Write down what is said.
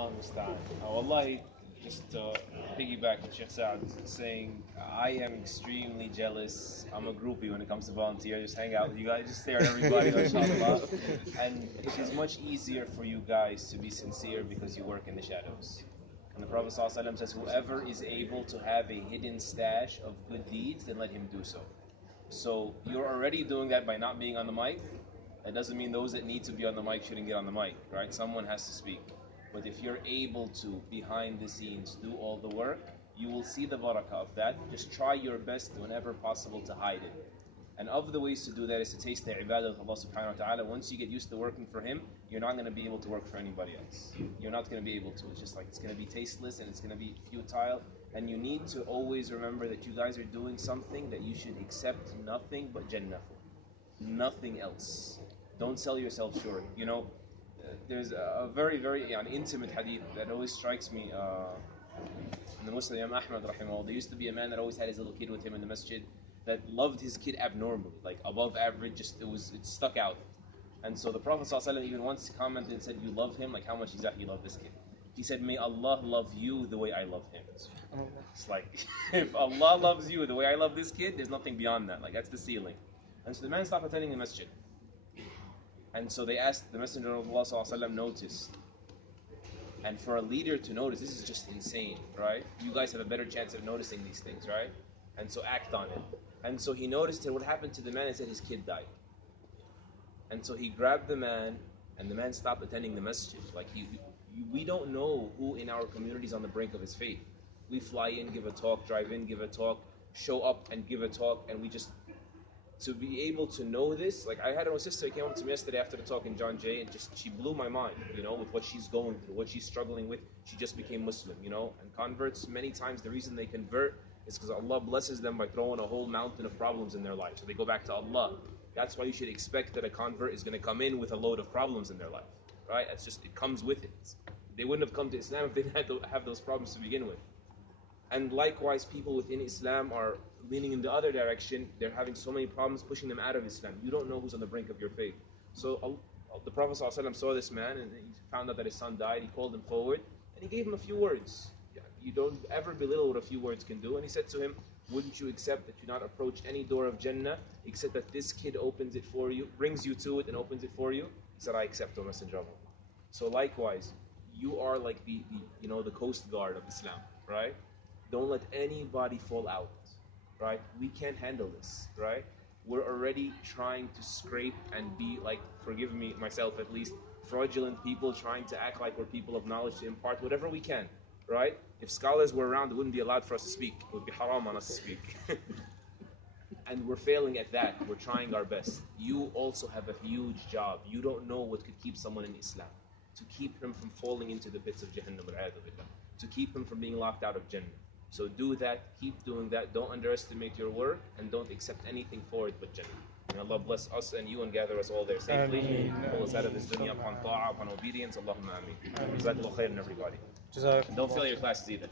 Allah musta'an. Wallahi, just to piggyback what Sheikh Saad is saying, I am extremely jealous. I'm a groupie when it comes to volunteer. Just hang out with you guys, just stare at everybody, mashallah. And it is much easier for you guys to be sincere because you work in the shadows. And the Prophet ﷺ says, whoever is able to have a hidden stash of good deeds, then let him do so. So you're already doing that by not being on the mic. That doesn't mean those that need to be on the mic shouldn't get on the mic, right? Someone has to speak. But if you're able to, behind the scenes, do all the work, you will see the barakah of that. Just try your best whenever possible to hide it. And of the ways to do that is to taste the ibadah of Allah subhanahu wa ta'ala. Once you get used to working for Him, you're not going to be able to work for anybody else. You're not going to be able to. It's just like it's going to be tasteless and it's going to be futile. And you need to always remember that you guys are doing something that you should accept nothing but Jannah for. Nothing else. Don't sell yourself short. You know, there's a very, very intimate hadith that always strikes me. In the Muslim Imam Ahmad, rahimahullah, there used to be a man that always had his little kid with him in the masjid that loved his kid abnormally, like above average, it stuck out. And so the Prophet ﷺ even once commented and said, you love him, like how much exactly you love this kid? He said, may Allah love you the way I love him. It's like, if Allah loves you the way I love this kid, there's nothing beyond that. Like, that's the ceiling. And so the man stopped attending the masjid. And so they asked, the Messenger of Allah ﷺ noticed. And for a leader to notice, this is just insane, right? You guys have a better chance of noticing these things, right? And so act on it. And so he noticed that what happened to the man, and said his kid died. And so he grabbed the man, and the man stopped attending the masjid. Like, we don't know who in our community is on the brink of his faith. We fly in, give a talk, drive in, give a talk, show up and give a talk, and we just, to be able to know this, like I had a sister who came up to me yesterday after the talk in John Jay, and she blew my mind, you know, with what she's going through, what she's struggling with. She just became Muslim, you know, and converts, many times the reason they convert is because Allah blesses them by throwing a whole mountain of problems in their life. So they go back to Allah. That's why you should expect that a convert is going to come in with a load of problems in their life, right? It's just, it comes with it. They wouldn't have come to Islam if they didn't have those problems to begin with. And likewise, people within Islam are leaning in the other direction. They're having so many problems pushing them out of Islam. You don't know who's on the brink of your faith. So the Prophet ﷺ saw this man and he found out that his son died. He called him forward and he gave him a few words. You don't ever belittle what a few words can do. And he said to him, wouldn't you accept that you not approach any door of Jannah except that this kid opens it for you, brings you to it and opens it for you? He said, I accept, O Messenger of Allah. So likewise, you are like the Coast Guard of Islam, right? Don't let anybody fall out, right? We can't handle this, right? We're already trying to scrape and be like, forgive me, myself at least, fraudulent people trying to act like we're people of knowledge to impart whatever we can, right? If scholars were around, it wouldn't be allowed for us to speak. It would be haram on us to speak. And we're failing at that. We're trying our best. You also have a huge job. You don't know what could keep someone in Islam. To keep him from falling into the pits of Jahannam, to keep him from being locked out of Jannah. So do that, keep doing that, don't underestimate your work, and don't accept anything for it but Jannah. May Allah bless us and you and gather us all there safely. Pull us out of this dunya upon ta'ah, upon obedience. Allahumma ameen. Jazakallah khairan, everybody. And don't fail your classes either.